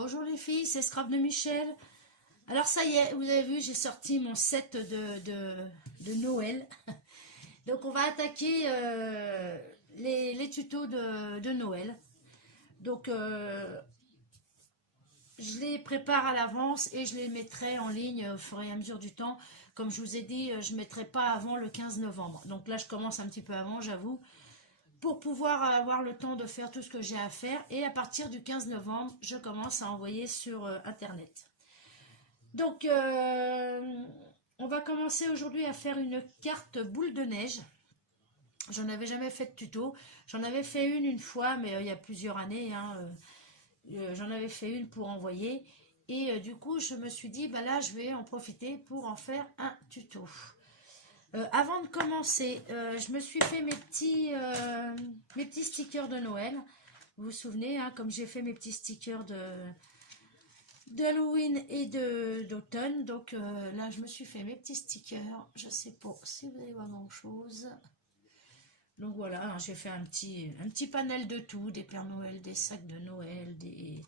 Bonjour les filles, c'est Scrap de Michel. Alors ça y est, vous avez vu, j'ai sorti mon set de Noël. Donc on va attaquer les tutos de Noël. Donc je les prépare à l'avance et je les mettrai en ligne au fur et à mesure du temps. Comme je vous ai dit, je ne mettrai pas avant le 15 novembre. Donc là je commence un petit peu avant, j'avoue, pour pouvoir avoir le temps de faire tout ce que j'ai à faire. Et à partir du 15 novembre, je commence à envoyer sur Internet. Donc, on va commencer aujourd'hui à faire une carte boule de neige. J'en avais jamais fait de tuto. J'en avais fait une fois, mais il y a plusieurs années. J'en avais fait une pour envoyer. Et du coup, je me suis dit, bah là, je vais en profiter pour en faire un tuto. Avant de commencer, je me suis fait mes petits stickers de Noël. Vous vous souvenez, comme j'ai fait mes petits stickers d'Halloween et d'automne. Donc là, je me suis fait mes petits stickers. Je sais pas si vous allez voir grand chose. Donc voilà, j'ai fait un petit panel de tout, des Pères Noël, des sacs de Noël, des...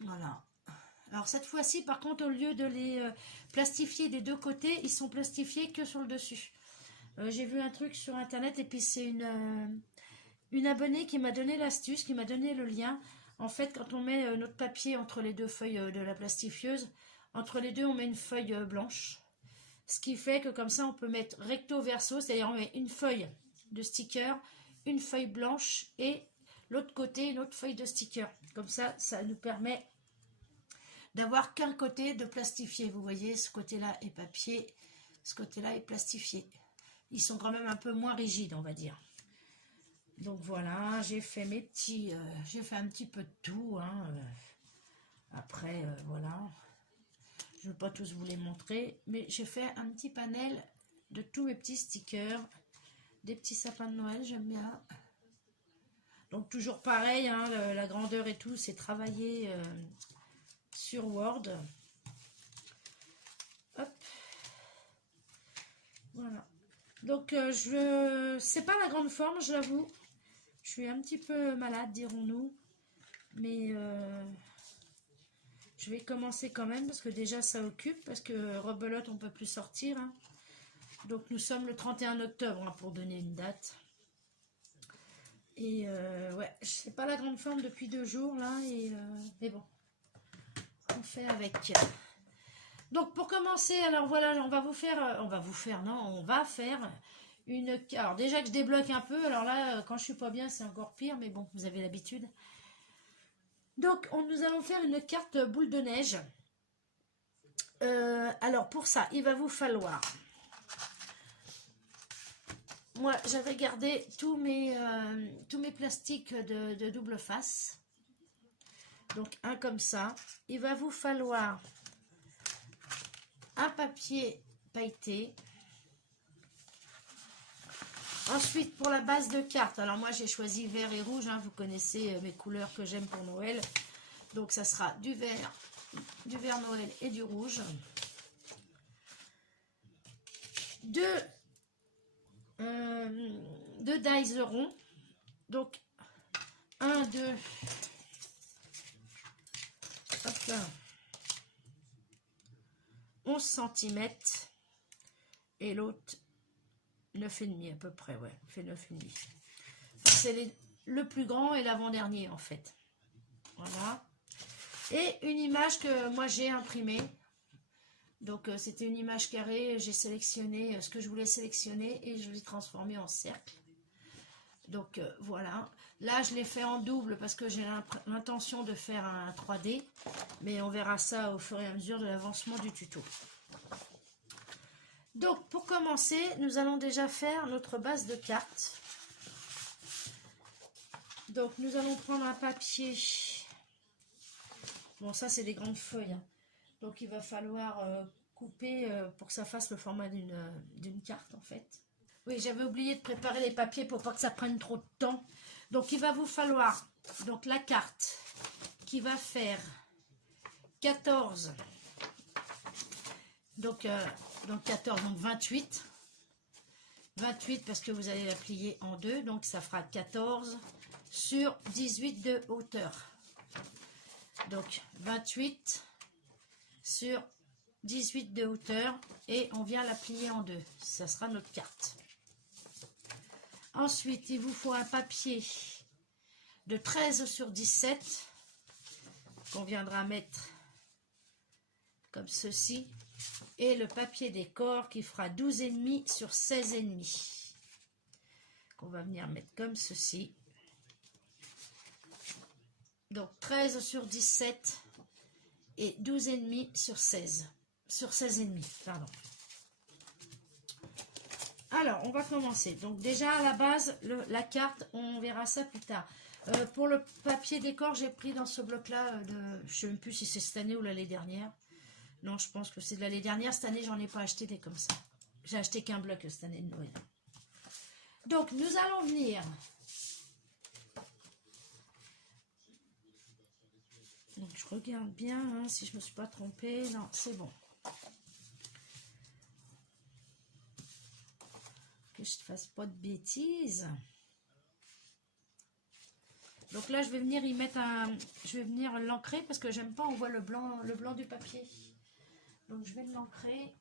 Voilà. Alors cette fois-ci, par contre, au lieu de les plastifier des deux côtés, ils sont plastifiés que sur le dessus. J'ai vu un truc sur internet et puis c'est une abonnée qui m'a donné l'astuce, qui m'a donné le lien. En fait, quand on met notre papier entre les deux feuilles de la plastifieuse, entre les deux, on met une feuille blanche. Ce qui fait que comme ça, on peut mettre recto verso, c'est-à-dire on met une feuille de sticker, une feuille blanche et l'autre côté, une autre feuille de sticker. Comme ça, ça nous permet d'avoir qu'un côté de plastifié. Vous voyez, ce côté-là est papier, ce côté-là est plastifié. Ils sont quand même un peu moins rigides, on va dire. Donc voilà, j'ai fait mes petits, j'ai fait un petit peu de tout. Après, voilà, je ne vais pas tous vous les montrer, mais j'ai fait un petit panel de tous mes petits stickers, des petits sapins de Noël, j'aime bien. Donc toujours pareil, la grandeur et tout, c'est travaillé sur Word. Hop, voilà. Donc c'est pas la grande forme, je l'avoue. Je suis un petit peu malade, dirons-nous. Mais je vais commencer quand même parce que déjà ça occupe. Parce que rebelote, on ne peut plus sortir. Donc nous sommes le 31 octobre pour donner une date. Et ouais, c'est pas la grande forme depuis 2 jours là. Mais bon, on fait avec. Donc pour commencer, alors voilà, on va faire une... Alors déjà que je débloque un peu, alors là, quand je suis pas bien, c'est encore pire, mais bon, vous avez l'habitude. Donc, nous allons faire une carte boule de neige. Alors, pour ça, il va vous falloir... Moi, j'avais gardé tous mes plastiques de double face. Donc, un comme ça. Il va vous falloir un papier pailleté. Ensuite, pour la base de carte, alors moi j'ai choisi vert et rouge, vous connaissez mes couleurs que j'aime pour Noël. Donc ça sera du vert Noël et du rouge. Deux dies ronds. Donc 1, 2, hop là, 11 cm. Et l'autre 9,5 à peu près, ouais, fait 9,5. C'est le plus grand et l'avant-dernier en fait. Voilà. Et une image que moi j'ai imprimée. Donc c'était une image carrée, j'ai sélectionné ce que je voulais sélectionner et je l'ai transformé en cercle. Donc voilà. Là je l'ai fait en double parce que j'ai l'intention de faire un 3D. Mais on verra ça au fur et à mesure de l'avancement du tuto. Donc, pour commencer, nous allons déjà faire notre base de carte. Donc, nous allons prendre un papier. Bon, ça, c'est des grandes feuilles. Donc, il va falloir couper pour que ça fasse le format d'une carte, en fait. Oui, j'avais oublié de préparer les papiers pour pas que ça prenne trop de temps. Donc, il va vous falloir donc la carte qui va faire 14. Donc 14, donc 28. 28 parce que vous allez la plier en deux, donc ça fera 14 sur 18 de hauteur. Donc 28 sur 18 de hauteur et on vient la plier en deux. Ça sera notre carte. Ensuite, il vous faut un papier de 13 sur 17 qu'on viendra mettre comme ceci. Et le papier décor qui fera 12,5 sur 16,5 qu'on va venir mettre comme ceci. Donc 13 sur 17 et 12,5 sur 16. Sur 16,5, pardon. Alors, on va commencer. Donc déjà, à la base, la carte, on verra ça plus tard. Pour le papier décor, j'ai pris dans ce bloc-là, je ne sais même plus si c'est cette année ou l'année dernière. Non, je pense que c'est de l'année dernière. Cette année, j'en ai pas acheté des comme ça. J'ai acheté qu'un bloc cette année de Noël. Donc, nous allons venir... Donc, je regarde bien hein, si je ne me suis pas trompée. Non, c'est bon. Que je ne fasse pas de bêtises. Donc là, je vais venir y mettre un... Je vais venir l'ancrer parce que j'aime pas, on voit le blanc du papier. Donc, je vais l'ancrer.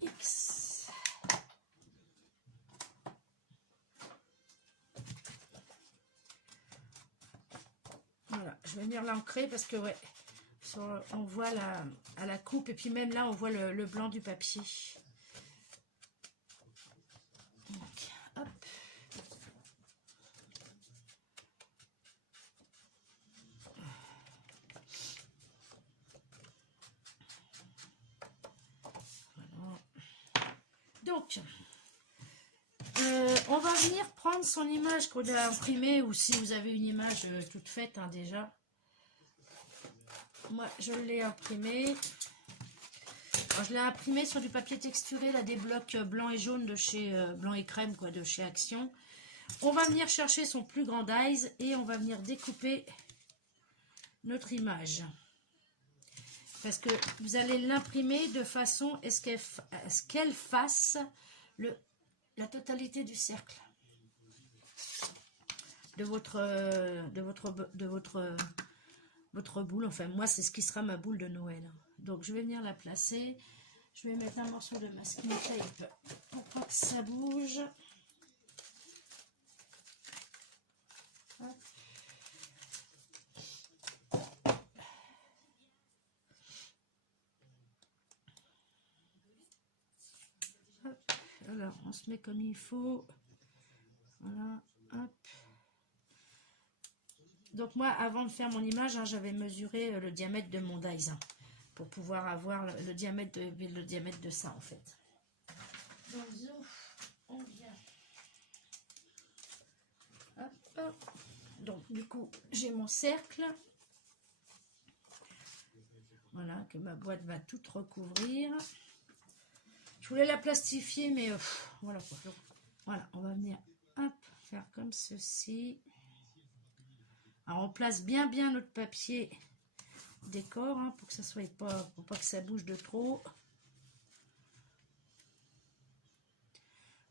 X. Voilà, je vais venir l'ancrer parce que, ouais, on voit à la coupe et puis même là, on voit le blanc du papier. Donc, hop. Donc, on va venir prendre son image qu'on a imprimée, ou si vous avez une image toute faite hein, déjà. Moi, je l'ai imprimée. Alors, je l'ai imprimée sur du papier texturé, là, des blocs blanc et jaune de chez blanc et crème, quoi, de chez Action. On va venir chercher son plus grand dies et on va venir découper notre image. Parce que vous allez l'imprimer de façon à ce qu'elle fasse la totalité du cercle de votre boule. Enfin, moi, c'est ce qui sera ma boule de Noël. Donc, je vais venir la placer. Je vais mettre un morceau de masking tape pour pas que ça bouge. Hop. Alors, on se met comme il faut. Voilà, hop. Donc moi, avant de faire mon image, hein, j'avais mesuré le diamètre de mon dies, hein, pour pouvoir avoir le diamètre de ça, en fait. Donc, on vient. Hop, hop. Donc, du coup, j'ai mon cercle. Voilà, que ma boîte va toute recouvrir. Je voulais la plastifier, mais voilà quoi. Donc, voilà, on va venir hop, faire comme ceci. Alors, on place bien notre papier décor hein, pour que ça soit pour pas que ça bouge de trop.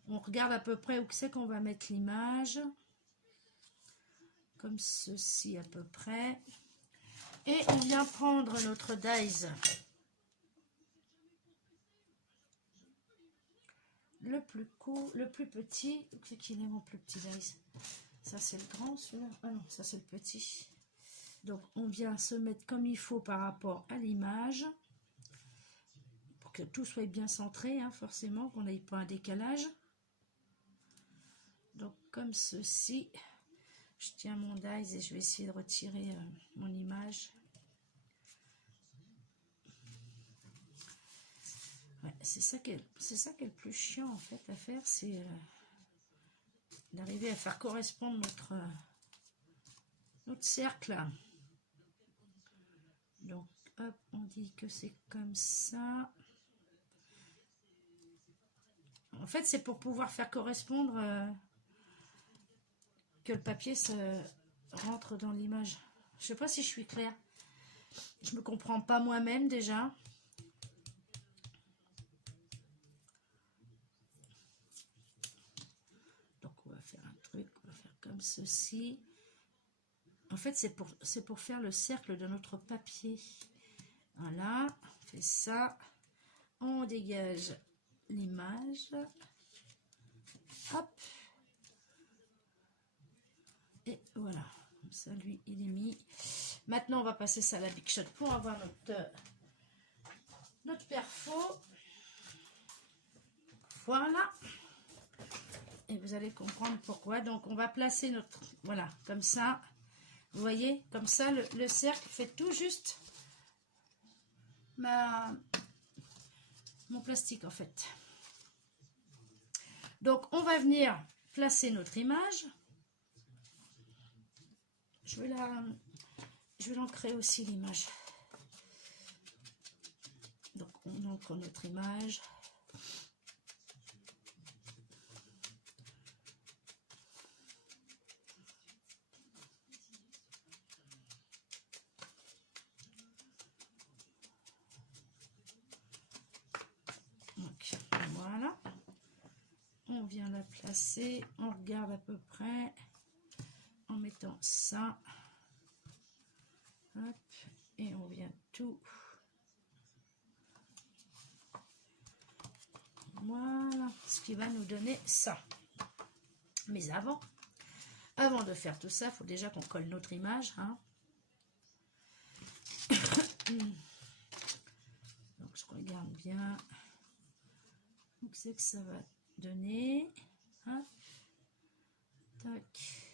On regarde à peu près où c'est qu'on va mettre l'image. Comme ceci à peu près. Et on vient prendre notre dies. Le plus petit. C'est qu'il est mon plus petit dies. Ça c'est le grand celui-là. Ah non, ça c'est le petit. Donc on vient se mettre comme il faut par rapport à l'image. Pour que tout soit bien centré, hein, forcément, qu'on n'ait pas un décalage. Donc comme ceci. Je tiens mon dies et je vais essayer de retirer mon image. Ouais, c'est ça qui est le plus chiant en fait à faire, c'est d'arriver à faire correspondre notre cercle. Donc hop, on dit que c'est comme ça. En fait, c'est pour pouvoir faire correspondre que le papier se rentre dans l'image. Je sais pas si je suis claire. Je me comprends pas moi-même déjà. Donc on va faire un truc, on va faire comme ceci. En fait, c'est pour faire le cercle de notre papier. Voilà, on fait ça. On dégage l'image. Hop. Et voilà. Comme ça, lui, il est mis. Maintenant, on va passer ça à la Big Shot pour avoir notre perfo. Voilà. Et vous allez comprendre pourquoi. Donc, on va placer notre... Voilà, comme ça. Vous voyez, comme ça, le cercle fait tout juste mon plastique, en fait. Donc, on va venir placer notre image. Je vais l'ancrer aussi, l'image. Donc, on ancre notre image. Donc, voilà. On vient la placer. On regarde à peu près en mettant ça. Hop, et on vient tout. Voilà, ce qui va nous donner ça. Mais avant de faire tout ça, il faut déjà qu'on colle notre image. Hein. Donc je regarde bien. Donc c'est que ça va donner. Hop. Tac.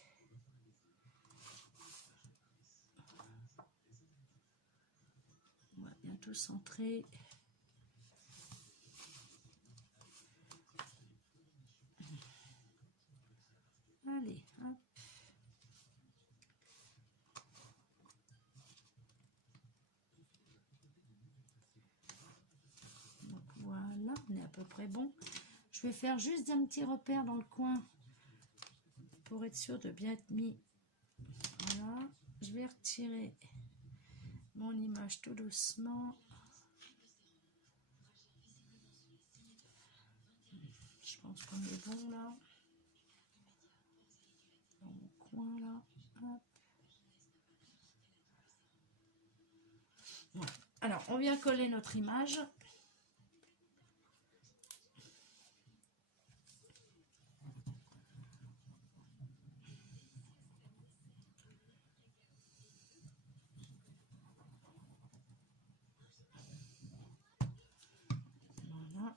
On va bien tout centrer. Allez, hop. Donc voilà, on est à peu près bon. Je vais faire juste un petit repère dans le coin pour être sûr de bien être mis. Voilà, je vais retirer mon image tout doucement. Je pense qu'on est bon là. Dans mon coin là. Hop. Voilà. Alors, on vient coller notre image. Voilà.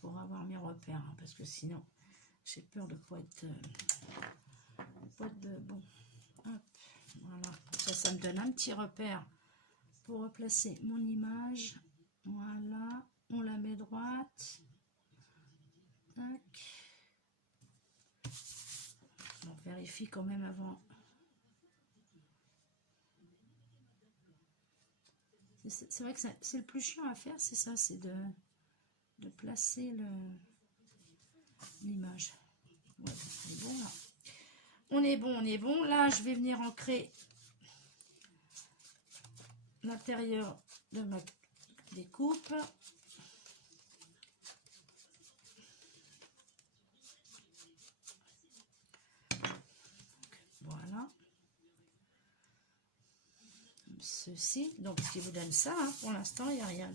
Pour avoir mes repères, hein, parce que sinon, j'ai peur de ne pas être... bon. Hop. Voilà. Ça me donne un petit repère pour replacer mon image. Voilà. On la met droite. Tac. On vérifie quand même avant. C'est vrai que c'est le plus chiant à faire, c'est ça, c'est de placer l'image. Ouais, on est bon là. On est bon, on est bon. Là, je vais venir ancrer l'intérieur de ma découpe. Voilà. Ceci, donc ce qui vous donne ça, hein. Pour l'instant, il n'y a rien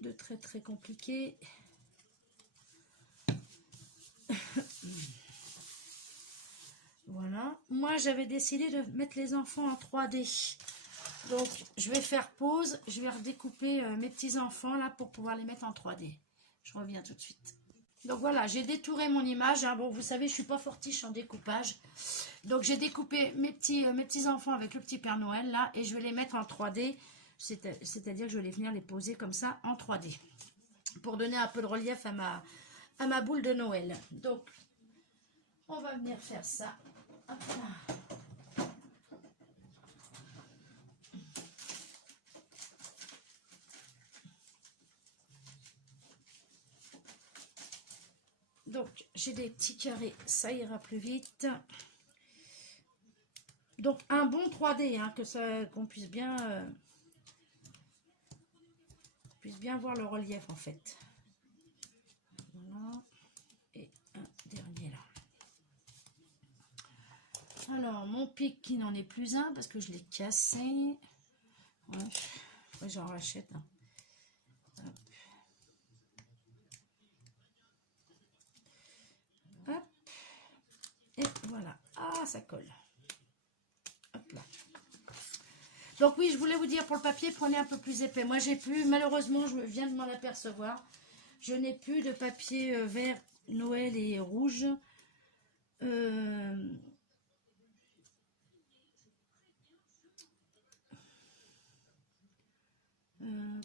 de très très compliqué. Voilà. Moi, j'avais décidé de mettre les enfants en 3D. Donc, je vais faire pause. Je vais redécouper mes petits-enfants là pour pouvoir les mettre en 3D. Je reviens tout de suite. Donc voilà, j'ai détouré mon image. Hein. Bon, vous savez, je suis pas fortiche en découpage. Donc, j'ai découpé mes petits-enfants avec le petit Père Noël là. Et je vais les mettre en 3D. C'est-à-dire que je vais les venir les poser comme ça en 3D. Pour donner un peu de relief à ma boule de Noël. Donc, on va venir faire ça. Hop là. Donc, j'ai des petits carrés, ça ira plus vite. Donc, un bon 3D, hein, qu'on puisse bien voir le relief, en fait. Voilà. Alors, mon pic qui n'en est plus un parce que je l'ai cassé. Ouais, j'en rachète un. Hop. Hop. Et voilà. Ah, ça colle. Hop là. Donc oui, je voulais vous dire, pour le papier, prenez un peu plus épais. Moi, j'ai plus, malheureusement, je viens de m'en apercevoir. Je n'ai plus de papier vert Noël et rouge.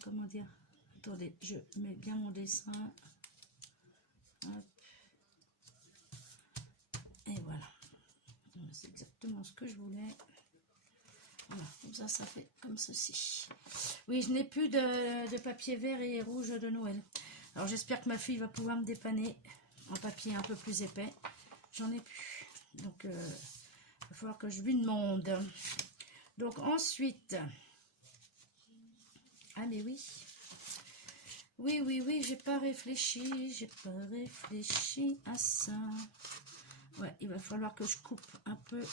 Comment dire? Attendez, je mets bien mon dessin. Hop. Et voilà. C'est exactement ce que je voulais. Voilà, comme ça fait comme ceci. Oui, je n'ai plus de papier vert et rouge de Noël. Alors j'espère que ma fille va pouvoir me dépanner en papier un peu plus épais. J'en ai plus. Donc il va falloir que je lui demande. Donc ensuite... Ah mais oui. Oui, j'ai pas réfléchi à ça. Ouais, il va falloir que je coupe un peu.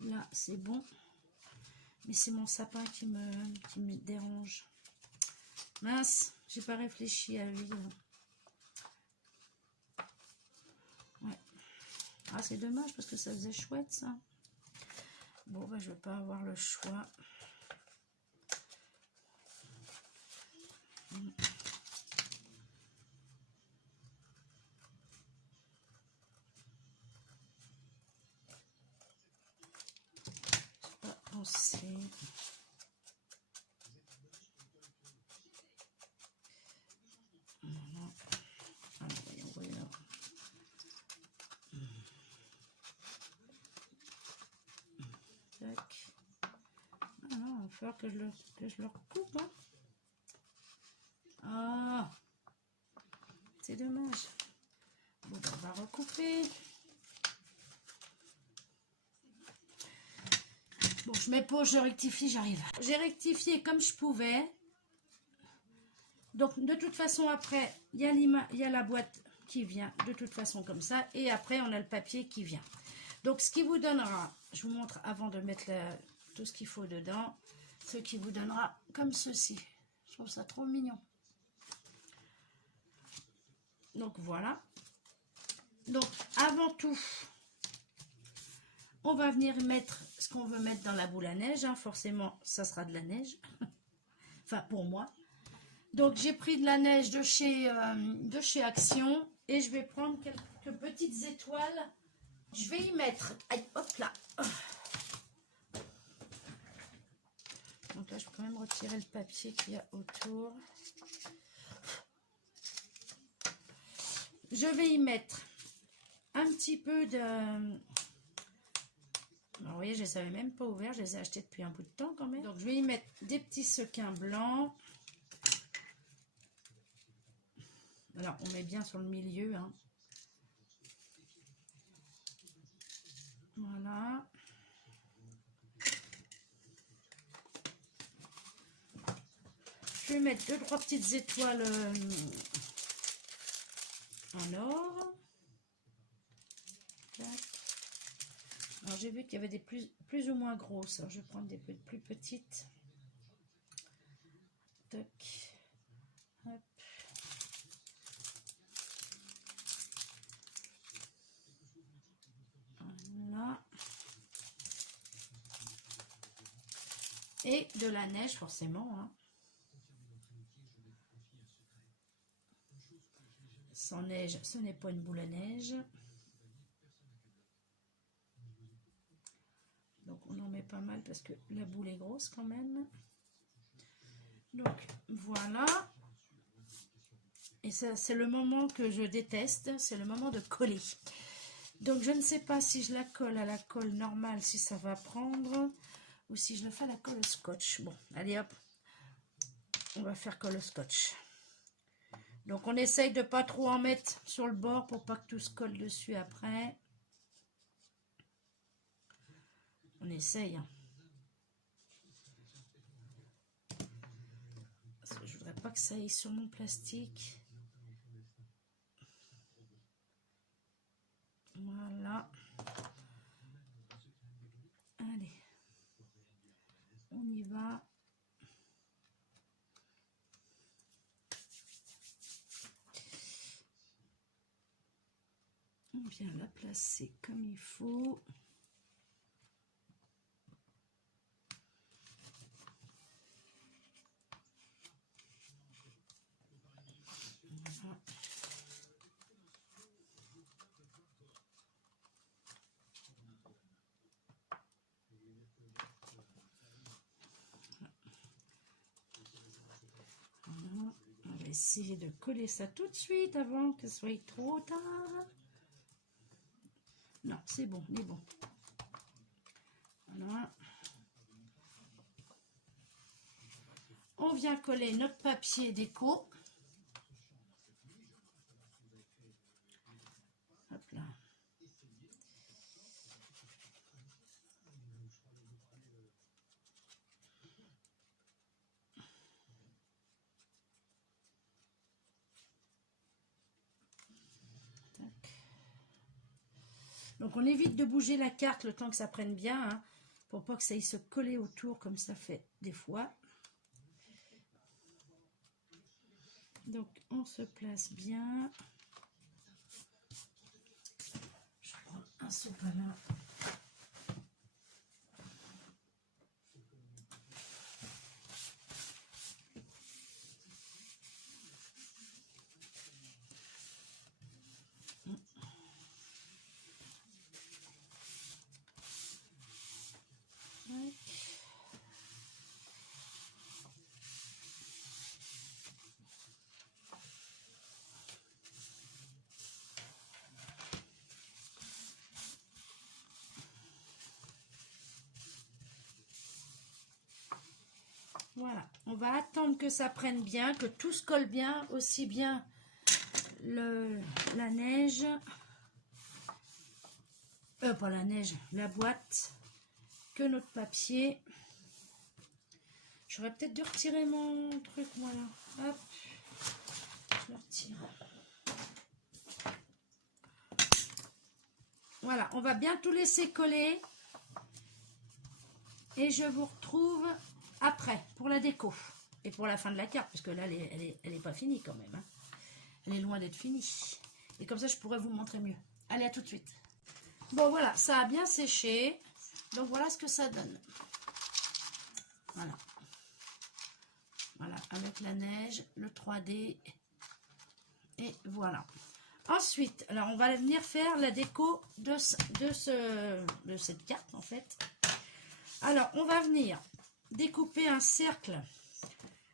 Là, c'est bon. Mais c'est mon sapin qui me dérange. Mince, j'ai pas réfléchi à lui. Ouais. Ah, c'est dommage parce que ça faisait chouette, ça. Bon, bah, je vais pas avoir le choix. Pas pensé. Voilà. Alors, voyons. Tac. Ah non, il va falloir que je le recoupe. Hein. Ah, c'est dommage. Bon, on va recouper. Bon, je mets pause, je rectifie, j'arrive. J'ai rectifié comme je pouvais. Donc, de toute façon, après, il y a la boîte qui vient de toute façon comme ça. Et après, on a le papier qui vient. Donc, ce qui vous donnera, je vous montre avant de mettre tout ce qu'il faut dedans, ce qui vous donnera comme ceci. Je trouve ça trop mignon. Donc, voilà. Donc, avant tout, on va venir mettre ce qu'on veut mettre dans la boule à neige. Hein. Forcément, ça sera de la neige. Enfin, pour moi. Donc, j'ai pris de la neige de chez Action. Et je vais prendre quelques petites étoiles. Je vais y mettre. Aïe, hop là. Donc là, je peux quand même retirer le papier qu'il y a autour. Je vais y mettre un petit peu de... Alors, vous voyez, je ne les avais même pas ouverts. Je les ai achetés depuis un bout de temps quand même. Donc, je vais y mettre des petits sequins blancs. Alors, on met bien sur le milieu. Hein. Voilà. Je vais mettre 2-3 petites étoiles en or. Alors, j'ai vu qu'il y avait des plus ou moins grosses. Alors, je vais prendre des plus petites. Tac. Hop. Voilà. Et de la neige, forcément. Hein. Sans neige, ce n'est pas une boule à neige. Donc, on en met pas mal parce que la boule est grosse quand même. Donc, voilà. Et ça, c'est le moment que je déteste. C'est le moment de coller. Donc, je ne sais pas si je la colle à la colle normale, si ça va prendre. Ou si je le fais à la colle scotch. Bon, allez hop. On va faire colle scotch. Donc, on essaye de pas trop en mettre sur le bord pour pas que tout se colle dessus après. On essaye. Parce que je voudrais pas que ça aille sur mon plastique. Voilà. vient la placer comme il faut. Voilà. On va essayer de coller ça tout de suite avant que ce soit trop tard. Non, c'est bon, il est bon. Voilà. On vient coller notre papier déco. Hop là. Donc on évite de bouger la carte le temps que ça prenne bien, hein, pour pas que ça aille se coller autour comme ça fait des fois. Donc on se place bien. Je prends un sopalin. Voilà, on va attendre que ça prenne bien, que tout se colle bien, aussi bien la neige, pas la neige, la boîte, que notre papier. J'aurais peut-être dû retirer mon truc, voilà. Hop, je le retire. Voilà, on va bien tout laisser coller. Et je vous retrouve après pour la déco. Et pour la fin de la carte, parce que là, elle est pas finie quand même. Hein. Elle est loin d'être finie. Et comme ça, je pourrais vous montrer mieux. Allez, à tout de suite. Bon, voilà, ça a bien séché. Donc, voilà ce que ça donne. Voilà. Voilà, avec la neige, le 3D. Et voilà. Ensuite, alors, on va venir faire la déco de cette carte, en fait. Alors, on va venir découper un cercle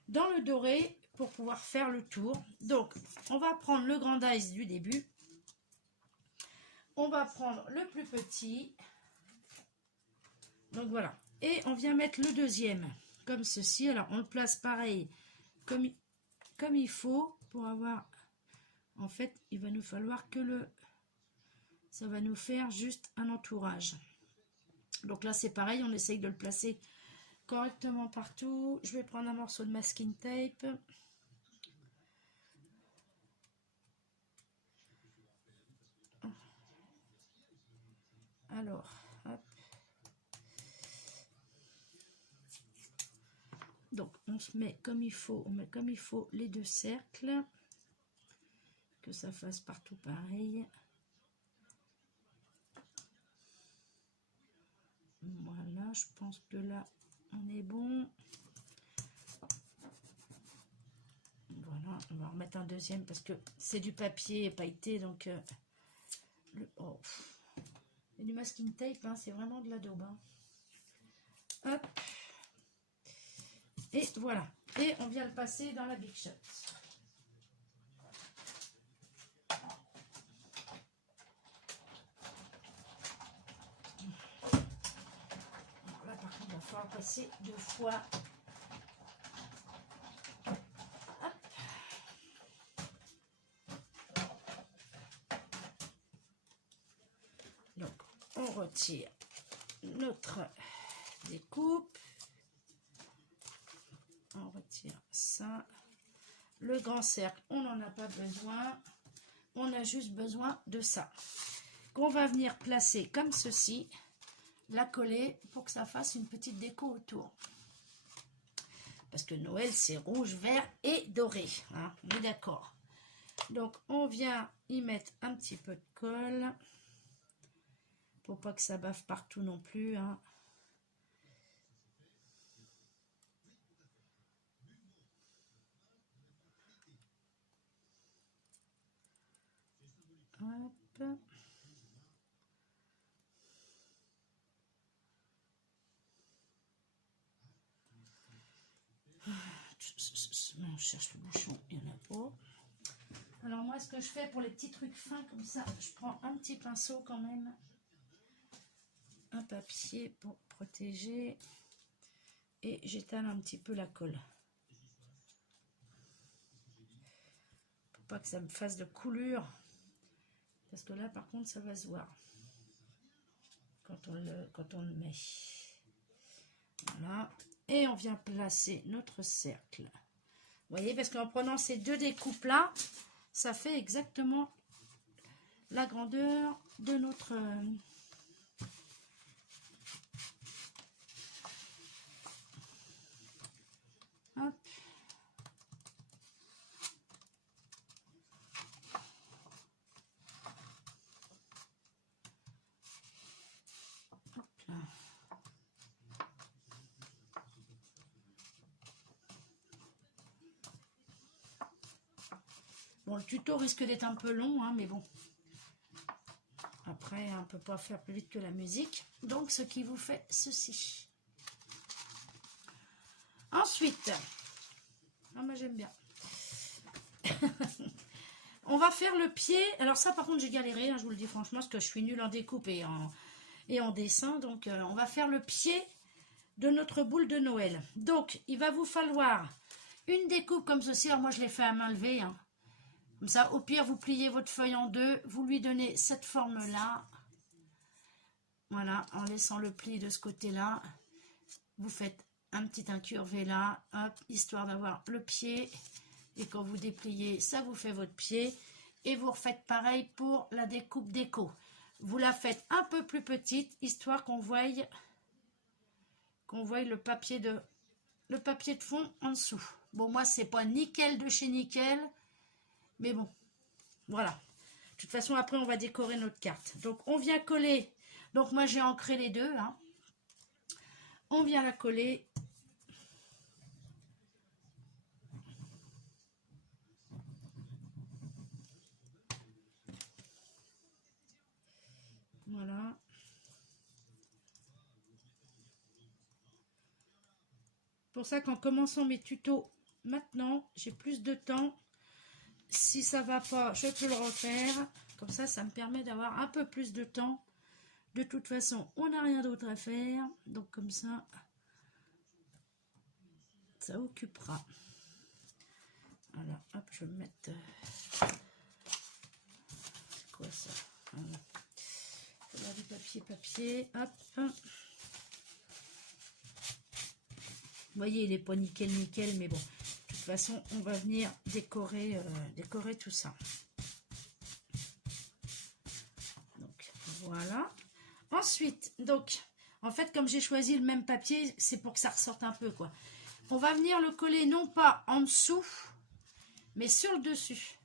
dans le doré pour pouvoir faire le tour. Donc, on va prendre le grand dice du début. On va prendre le plus petit. Donc, voilà. Et on vient mettre le deuxième, comme ceci. Alors, on le place pareil, comme il faut, pour avoir... En fait, il va nous falloir que ça va nous faire juste un entourage. Donc là, c'est pareil, on essaye de le placer correctement partout. Je vais prendre un morceau de masking tape. Alors, hop. Donc, on se met comme il faut, on met comme il faut les deux cercles. Que ça fasse partout pareil. Voilà, je pense que là, on est bon. Voilà, on va remettre un deuxième parce que c'est du papier pailleté, donc... oh. Et du masking tape, hein, c'est vraiment de la daube. Hein. Hop. Et voilà. Et on vient le passer dans la Big Shot. Alors là, par contre, il va falloir passer 2 fois. Hop. Donc, on retire notre découpe. On retire ça. Le grand cercle, on n'en a pas besoin. On a juste besoin de ça. Qu'on va venir placer comme ceci. La coller pour que ça fasse une petite déco autour. Parce que Noël, c'est rouge, vert et doré. Hein, on est d'accord. Donc, on vient y mettre un petit peu de colle. Pour pas que ça bave partout non plus, hein. Hop. On cherche le bouchon, il n'y en a pas. Alors moi, ce que je fais pour les petits trucs fins comme ça, je prends un petit pinceau quand même. Un papier pour protéger. Et j'étale un petit peu la colle. Pour pas que ça me fasse de coulure. Parce que là, par contre, ça va se voir. Quand on le met. Voilà. Et on vient placer notre cercle. Vous voyez, parce qu'en prenant ces deux découpes-là, ça fait exactement la grandeur de notre... Hop. Hop là. Bon, le tuto risque d'être un peu long, hein, mais bon. Après, on ne peut pas faire plus vite que la musique. Donc, ce qui vous fait ceci. Ensuite, ah, moi j'aime bien. On va faire le pied. Alors ça, par contre, j'ai galéré, hein, je vous le dis franchement, parce que je suis nulle en découpe et en dessin. Donc, on va faire le pied de notre boule de Noël. Donc, il va vous falloir une découpe comme ceci. Alors, moi, je l'ai fait à main levée, hein. Comme ça, au pire, vous pliez votre feuille en deux, vous lui donnez cette forme-là. Voilà, en laissant le pli de ce côté-là. Vous faites un petit incurvé là, hop, histoire d'avoir le pied. Et quand vous dépliez, ça vous fait votre pied. Et vous refaites pareil pour la découpe déco. Vous la faites un peu plus petite, histoire qu'on voie le papier de fond en dessous. Bon, moi, c'est pas nickel de chez nickel. Mais bon, voilà. De toute façon, après, on va décorer notre carte. Donc, on vient coller. Donc, moi, j'ai ancré les deux. Hein. On vient la coller. Voilà. Pour ça qu'en commençant mes tutos maintenant, j'ai plus de temps. Si ça va pas, je peux le refaire. Comme ça, ça me permet d'avoir un peu plus de temps. De toute façon, on n'a rien d'autre à faire. Donc comme ça occupera. Voilà, hop, je vais mettre... c'est quoi ça? Voilà. Voilà, du papier, hop. Vous voyez, il n'est pas nickel, mais bon. De toute façon, on va venir décorer tout ça. Donc, voilà. Ensuite, donc, en fait, comme j'ai choisi le même papier, c'est pour que ça ressorte un peu, quoi. On va venir le coller non pas en dessous, mais sur le dessus,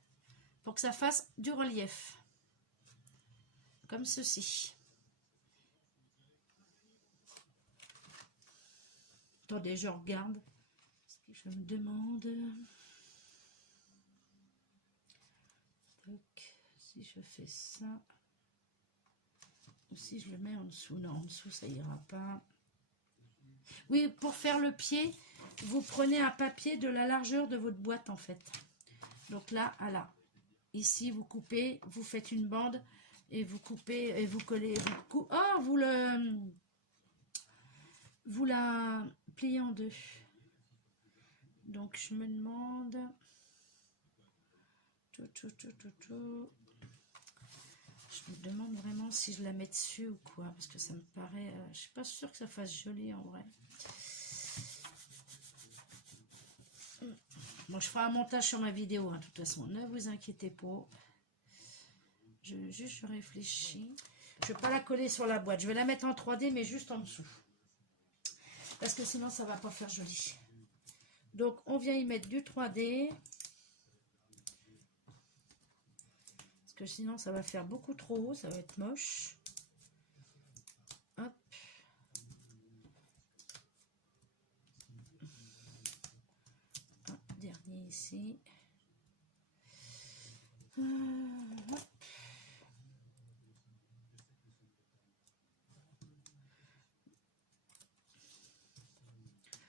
pour que ça fasse du relief. Comme ceci. Attendez, je regarde. Est-ce que je me demande... Donc, si je fais ça... Ou si je le mets en dessous. Non, en dessous, ça ira pas. Oui, pour faire le pied, vous prenez un papier de la largeur de votre boîte, en fait. Donc là, à là. Ici, vous coupez, vous faites une bande et vous coupez et vous collez. Vous la pliez en deux. Donc, je me demande... Je me demande vraiment si je la mets dessus ou quoi. Parce que ça me paraît... je suis pas sûre que ça fasse joli en vrai. Bon, je ferai un montage sur ma vidéo, hein, de toute façon. Ne vous inquiétez pas. Je réfléchis. Je ne vais pas la coller sur la boîte. Je vais la mettre en 3D, mais juste en dessous. Parce que sinon, ça ne va pas faire joli. Donc, on vient y mettre du 3D. Parce que sinon ça va faire beaucoup trop haut, ça va être moche. Hop. Un dernier ici. Hop.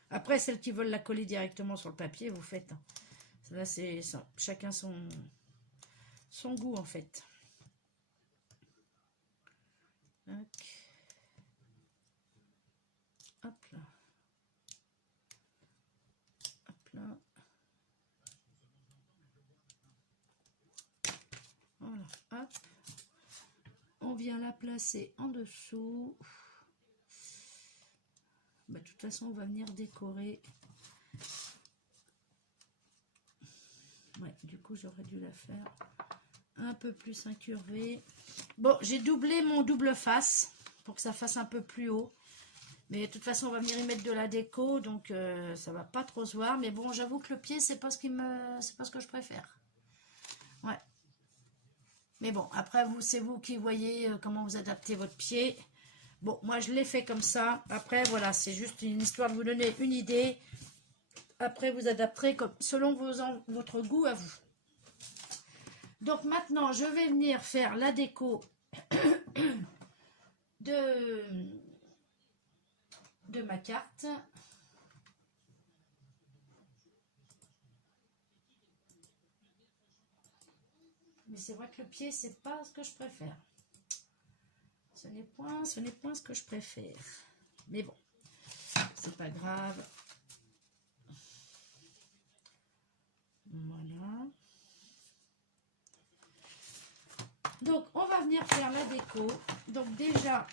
Après, celles qui veulent la coller directement sur le papier, vous faites. Là, c'est chacun son goût, en fait. Hop là. Hop là. Voilà. Hop. On vient la placer en dessous. Bah, de toute façon, on va venir décorer. Ouais, du coup, j'aurais dû la faire un peu plus incurvée. Bon, j'ai doublé mon double face pour que ça fasse un peu plus haut. Mais de toute façon, on va venir y mettre de la déco, donc ça va pas trop se voir. Mais bon, j'avoue que le pied, c'est pas ce que je préfère. Ouais. Mais bon, après, c'est vous qui voyez comment vous adaptez votre pied. Bon, moi, je l'ai fait comme ça. Après, voilà, c'est juste une histoire de vous donner une idée. Après, vous adapterez selon votre goût à vous. Donc, maintenant, je vais venir faire la déco de ma carte. Mais c'est vrai que le pied, c'est pas ce que je préfère. Ce n'est point ce que je préfère. Mais bon, c'est pas grave. Voilà. Donc, on va venir faire la déco. Donc, déjà,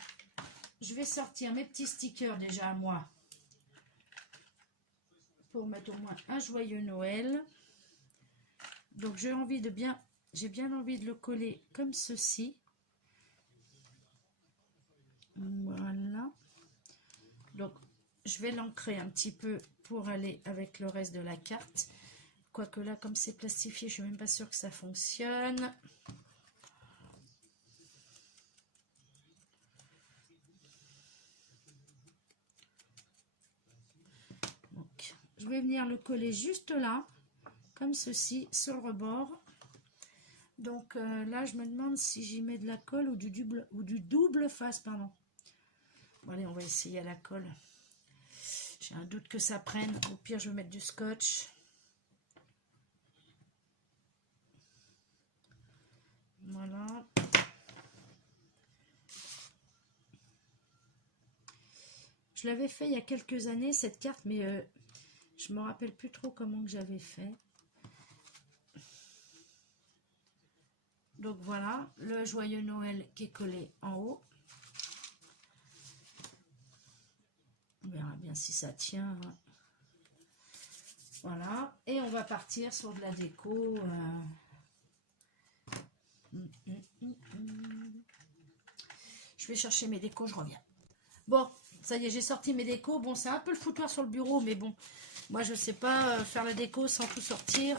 je vais sortir mes petits stickers déjà à moi. Pour mettre au moins un joyeux Noël. Donc, j'ai bien envie de le coller comme ceci. Voilà. Donc, je vais l'ancrer un petit peu pour aller avec le reste de la carte. Quoique là, comme c'est plastifié, je ne suis même pas sûre que ça fonctionne. Donc, je vais venir le coller juste là, comme ceci, sur le rebord. Donc là, je me demande si j'y mets de la colle ou du double face, pardon. Bon, allez, on va essayer à la colle. J'ai un doute que ça prenne. Au pire, je vais mettre du scotch. Voilà. Je l'avais fait il y a quelques années, cette carte, mais je ne me rappelle plus trop comment que j'avais fait. Donc voilà, le joyeux Noël qui est collé en haut. On verra bien si ça tient. Voilà, et on va partir sur de la déco. Je vais chercher mes décos, je reviens. Bon, ça y est, j'ai sorti mes décos. Bon, c'est un peu le foutoir sur le bureau, mais bon, moi je sais pas faire la déco sans tout sortir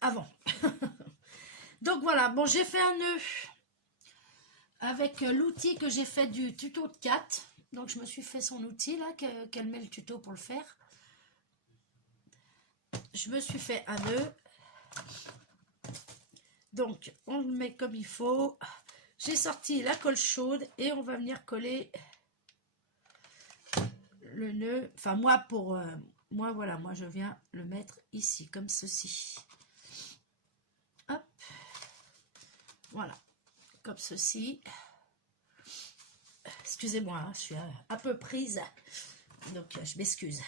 avant. Donc voilà, bon, j'ai fait un nœud avec l'outil que j'ai fait du tuto de Kat. Donc je me suis fait son outil là, qu'elle met le tuto pour le faire. Je me suis fait un nœud. Donc on le met comme il faut. J'ai sorti la colle chaude et on va venir coller le nœud. Enfin moi voilà, moi je viens le mettre ici comme ceci. Hop. Voilà, comme ceci. Excusez-moi, hein, je suis un peu prise, donc je m'excuse.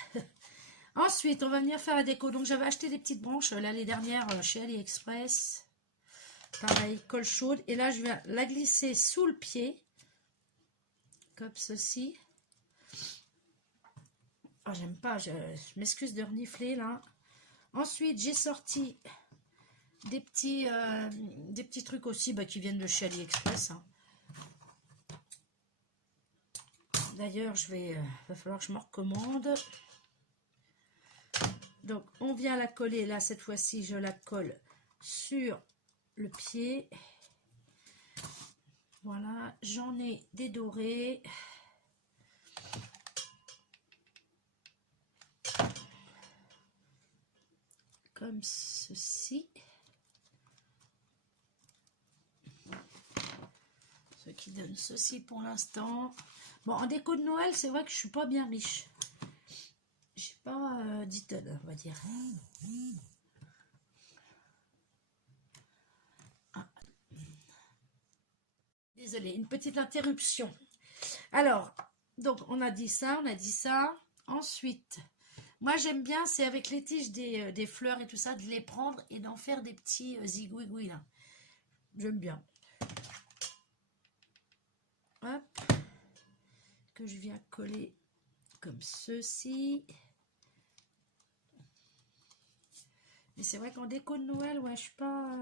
Ensuite, on va venir faire la déco. Donc, j'avais acheté des petites branches l'année dernière chez AliExpress. Pareil, colle chaude. Et là, je vais la glisser sous le pied, comme ceci. Oh, j'aime pas, je m'excuse de renifler là. Ensuite, j'ai sorti des petits trucs aussi qui viennent de chez AliExpress. Hein. D'ailleurs, va falloir que je me recommande. Donc, on vient la coller. Là, cette fois-ci, je la colle sur le pied. Voilà, j'en ai des dorés. Comme ceci. Ce qui donne ceci pour l'instant. Bon, en déco de Noël, c'est vrai que je suis pas bien riche. J'ai pas 10 tonnes, on va dire. Ah. Désolée, une petite interruption. Alors, donc on a dit ça, on a dit ça. Ensuite, moi j'aime bien, c'est avec les tiges des fleurs et tout ça, de les prendre et d'en faire des petits zigouigouis là. J'aime bien. Hop. Que je viens coller comme ceci. Mais c'est vrai qu'en déco de Noël, ouais, je suis pas...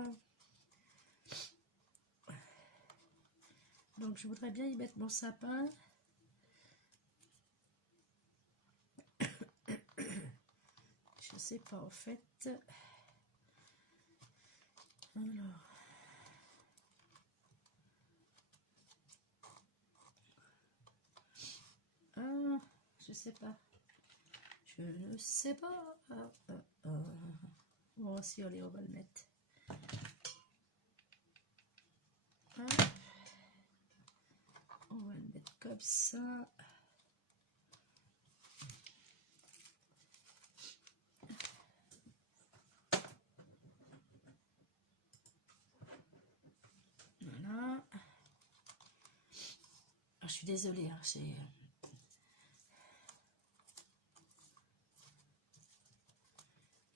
Donc je voudrais bien y mettre mon sapin. Je sais pas en fait. Alors. Ah, je sais pas. Je ne sais pas. Bon, si, allez, on va le mettre. Hop. On va le mettre comme ça. Voilà. Ah, je suis désolée, hein, c'est...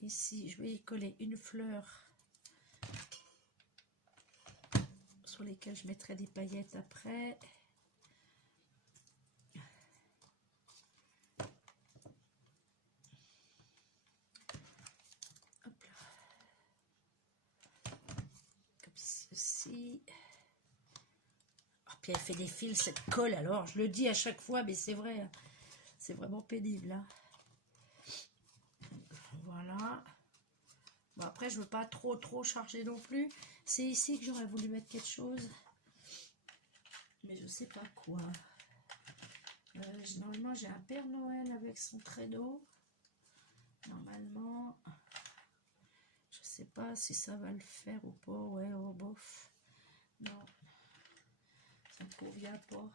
Ici, je vais y coller une fleur sur lesquelles je mettrai des paillettes après. Hop là. Comme ceci. Oh, puis elle fait des fils, cette colle, alors je le dis à chaque fois, mais c'est vrai, hein. C'est vraiment pénible, hein. Voilà. Bon, après, je veux pas trop charger non plus. C'est ici que j'aurais voulu mettre quelque chose. Mais je sais pas quoi. Normalement, j'ai un Père Noël avec son traîneau. Normalement, je sais pas si ça va le faire ou pas. Ouais, oh bof. Non, ça ne convient pas.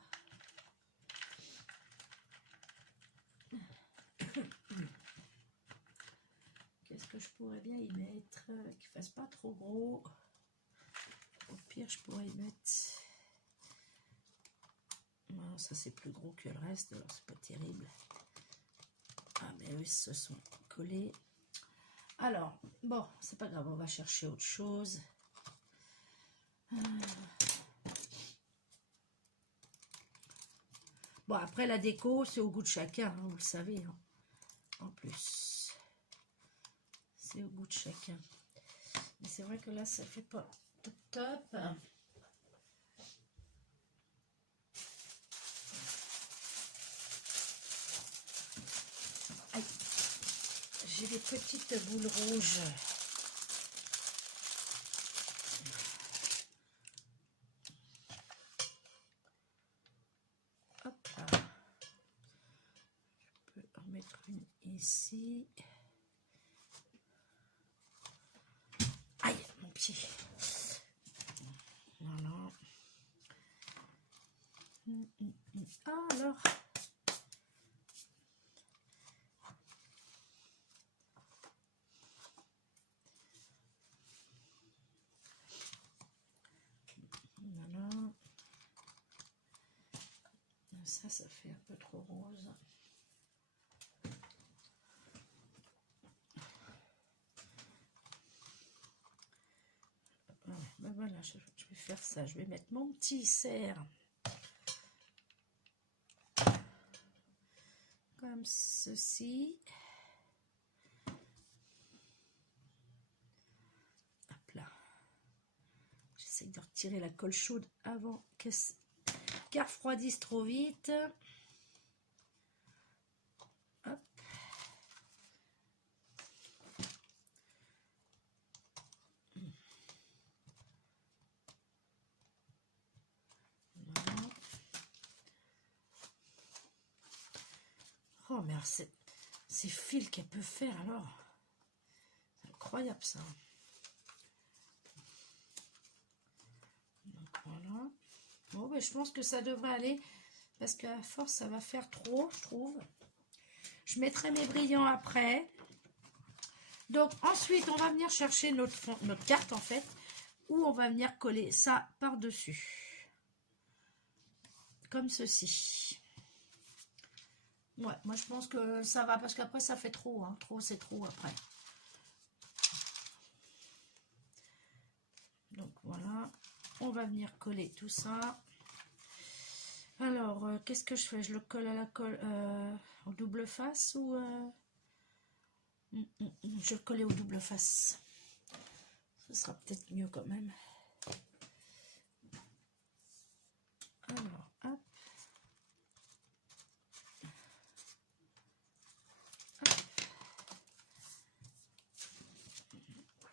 Qu'est-ce que je pourrais bien y mettre qui fasse pas trop gros. Au pire, je pourrais y mettre... Non, ça c'est plus gros que le reste, alors c'est pas terrible. Ah, mais eux, ils se sont collés. Alors, bon, c'est pas grave, on va chercher autre chose. Bon, après, la déco, c'est au goût de chacun, hein, vous le savez. Hein. En plus, c'est au goût de chacun. Mais c'est vrai que là, ça fait pas top top. Aïe, j'ai des petites boules rouges. Hop là. Je peux en mettre une ici. Aïe, mon pied. Voilà. Ah, alors. Voilà. Ça fait un peu trop rose. Ben voilà, je vais faire ça. Je vais mettre mon petit cerf comme ceci. Hop là. J'essaie de retirer la colle chaude avant qu'elle refroidisse trop vite. Hop. Oh, mais ces fils qu'elle peut faire alors. C'est incroyable ça. Donc voilà. Bon, ben, je pense que ça devrait aller. Parce qu'à force, ça va faire trop, je trouve. Je mettrai mes brillants après. Donc ensuite, on va venir chercher notre carte en fait. Où on va venir coller ça par-dessus. Comme ceci. Ouais, moi je pense que ça va. Parce qu'après, ça fait trop. Hein. Trop, c'est trop après. Donc voilà. On va venir coller tout ça. Alors, qu'est-ce que je fais? Je le colle à la colle en double face ou... je vais le coller au double face. Ce sera peut-être mieux quand même. Alors, hop. Hop.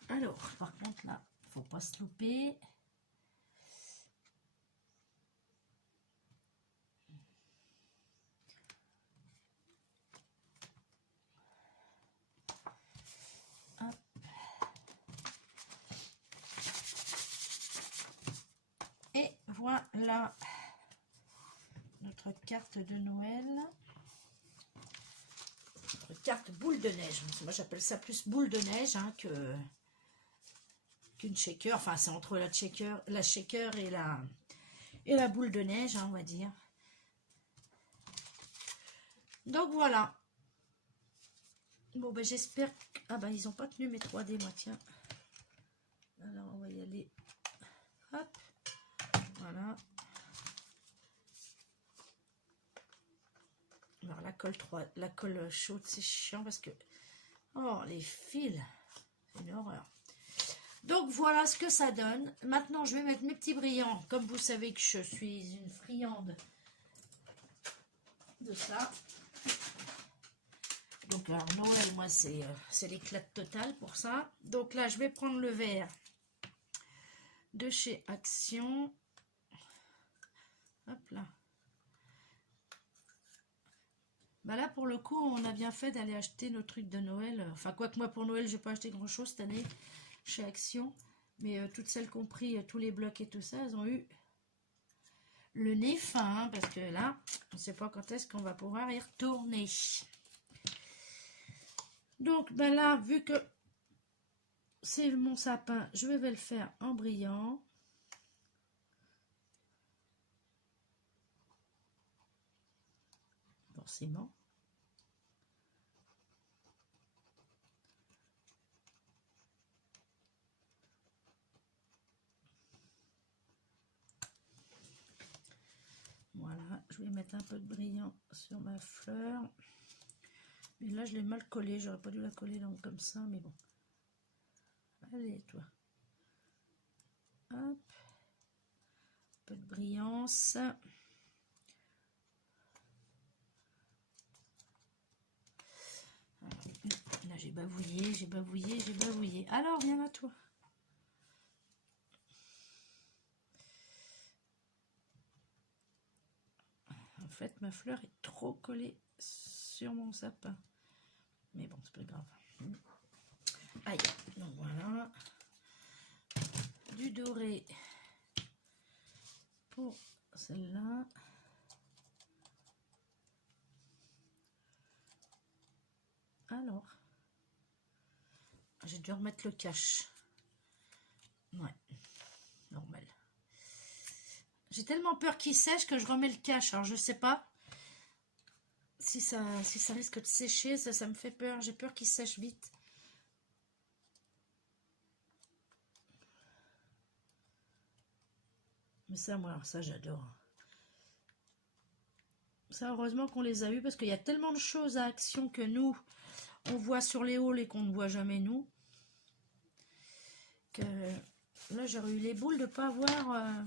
Alors, par contre là, faut pas se louper. Et voilà notre carte de Noël. Notre carte boule de neige. Moi j'appelle ça plus boule de neige hein, qu'une shaker. Enfin c'est entre la shaker et la boule de neige, hein, on va dire. Donc voilà. Bon ben j'espère que... Ah ben ils n'ont pas tenu mes 3D moi tiens. Alors on va y aller. Hop. Voilà. Alors la colle chaude c'est chiant parce que... Oh les fils. C'est une horreur. Donc voilà ce que ça donne. Maintenant je vais mettre mes petits brillants. Comme vous savez que je suis une friande de ça. Donc alors Noël, moi c'est l'éclat total pour ça. Donc là je vais prendre le vert de chez Action. Hop là. Bah là pour le coup on a bien fait d'aller acheter nos trucs de Noël. Enfin quoique moi pour Noël j'ai pas acheté grand chose cette année chez Action. Mais toutes celles qui ont pris tous les blocs et tout ça, elles ont eu le nez fin. Hein, parce que là on ne sait pas quand est-ce qu'on va pouvoir y retourner. Donc ben là vu que c'est mon sapin, je vais le faire en brillant. Forcément. Voilà, je vais mettre un peu de brillant sur ma fleur. Mais là, je l'ai mal collée. J'aurais pas dû la coller donc comme ça, mais bon. Allez, toi. Hop. Un peu de brillance. Alors, là, j'ai bavouillé, j'ai bavouillé, j'ai bavouillé. Alors, viens à toi. En fait, ma fleur est trop collée sur mon sapin. Mais bon, c'est pas grave. Aïe, donc voilà. Du doré pour celle-là. Alors, j'ai dû remettre le cache. Ouais, normal. J'ai tellement peur qu'il sèche que je remets le cache. Alors, je sais pas si ça risque de sécher. Ça me fait peur. J'ai peur qu'il sèche vite. Mais ça, moi, ça, j'adore. Ça, heureusement qu'on les a eus parce qu'il y a tellement de choses à Action que nous, on voit sur les hauls et qu'on ne voit jamais nous. Que là, j'aurais eu les boules de pas voir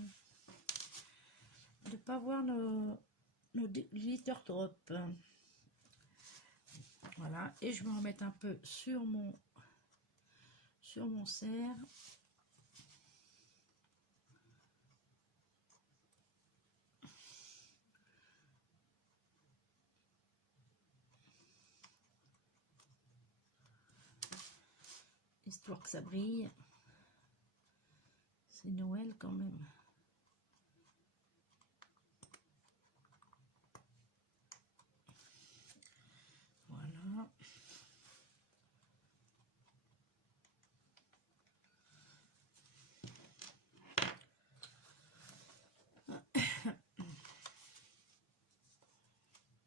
nos glitter drop. Voilà, et je vais en mettre un peu sur mon cerf. histoire que ça brille. C'est Noël quand même. Voilà.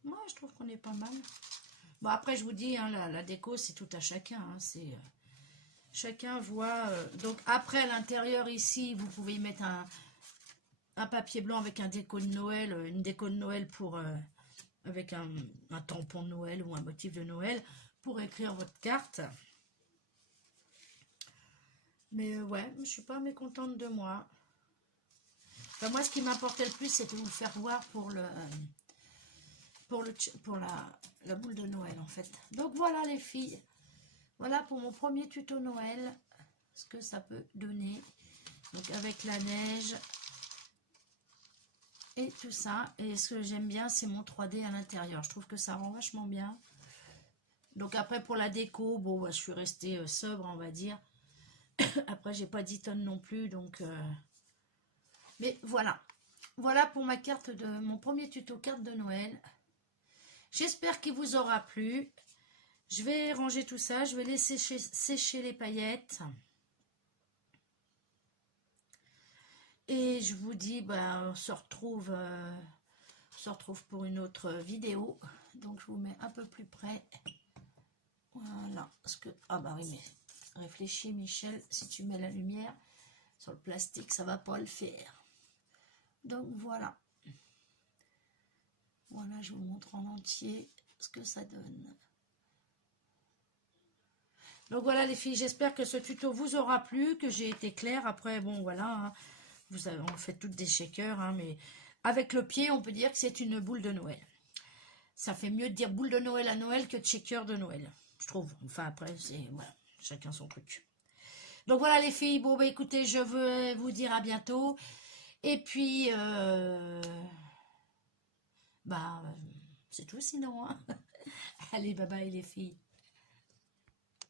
Moi, je trouve qu'on est pas mal. Bon, après, je vous dis, hein, la déco, c'est tout à chacun. Hein, c'est chacun voit. Donc, après, à l'intérieur, ici, vous pouvez y mettre un papier blanc avec un déco de Noël, une déco de Noël pour avec un tampon de Noël ou un motif de Noël pour écrire votre carte. Mais ouais, je suis pas mécontente de moi. Enfin, moi, ce qui m'importait le plus, c'était de vous faire voir pour la boule de Noël, en fait. Donc voilà, les filles. Voilà pour mon premier tuto Noël, ce que ça peut donner. Donc avec la neige et tout ça. Et ce que j'aime bien, c'est mon 3D à l'intérieur. Je trouve que ça rend vachement bien. Donc après, pour la déco, bon, bah, je suis restée sobre, on va dire. Après, j'ai pas 10 tonnes non plus, donc... Mais voilà. Voilà pour ma carte de mon premier tuto carte de Noël. J'espère qu'il vous aura plu. Je vais ranger tout ça. Je vais laisser sécher les paillettes. Et je vous dis, bah, on se retrouve pour une autre vidéo. Donc, je vous mets un peu plus près. Voilà. Parce que, ah bah oui, mais réfléchis, Michel. Si tu mets la lumière sur le plastique, ça va pas le faire. Donc, voilà. Voilà, je vous montre en entier ce que ça donne. Donc voilà les filles, j'espère que ce tuto vous aura plu, que j'ai été claire. Après, bon voilà, hein, on fait toutes des shakers, hein, mais avec le pied, on peut dire que c'est une boule de Noël. Ça fait mieux de dire boule de Noël à Noël que de shaker de Noël, je trouve. Enfin après, c'est voilà, chacun son truc. Donc voilà les filles, bon bah écoutez, je veux vous dire à bientôt. Et puis, bah, c'est tout sinon. Hein. Allez, bye bye les filles.